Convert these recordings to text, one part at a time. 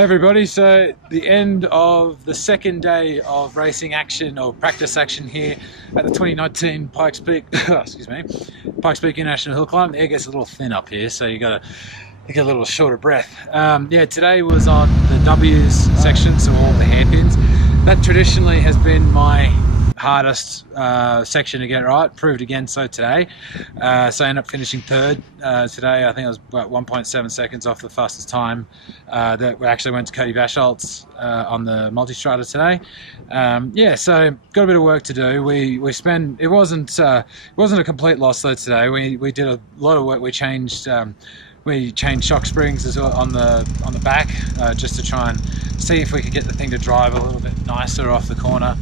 Hey everybody, so the end of the second day of racing action or practice action here at the 2019 Pikes Peak, excuse me, Pikes Peak International Hill Climb. The air gets a little thin up here, so you get a little shorter breath. Yeah, today was on the W's section, so all the hairpins. That traditionally has been my hardest section to get right. Proved again so today. So I ended up finishing third today. I think I was about 1.7 seconds off the fastest time that we actually went to Cody Bachalt's on the multi-strata today. Yeah, so got a bit of work to do. We spent, it wasn't a complete loss though today. We did a lot of work. We changed shock springs as well on the back just to try and see if we could get the thing to drive a little bit nicer off the corner.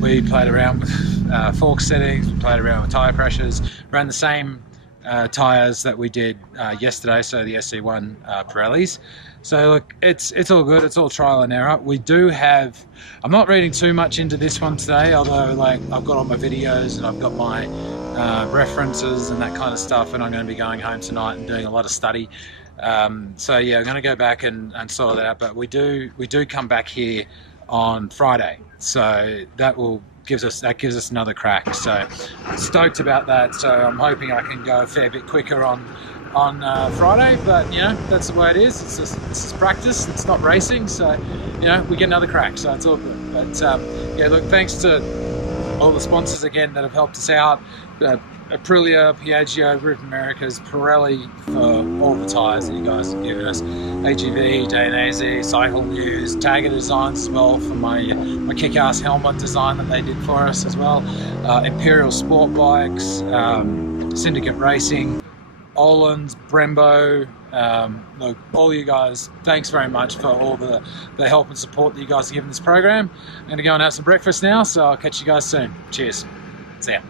We played around with fork settings, we played around with tyre pressures, ran the same tyres that we did yesterday, so the SC1 Pirellis. So look, it's all good, it's all trial and error. We do have, I'm not reading too much into this one today, although like I've got all my videos and I've got my references and that kind of stuff, and I'm going to be going home tonight and doing a lot of study. So yeah, I'm going to go back and sort that out, but we do come back here on Friday, so that gives us another crack. So stoked about that. So I'm hoping I can go a fair bit quicker on Friday, but you know, that's the way it is. It's just practice, it's not racing, so you know, we get another crack, so it's all good. But yeah, look, thanks to all the sponsors again that have helped us out. Aprilia, Piaggio, Group Americas, Pirelli for all the tyres that you guys have given us. AGV, Dainese, Cycle News, Tagger Designs as well for my kick-ass helmet design that they did for us as well. Imperial Sport Bikes, Syndicate Racing, Olin's, Brembo. Look, all you guys, thanks very much for all the help and support that you guys have given this program. I'm going to go and have some breakfast now, so I'll catch you guys soon. Cheers. See ya.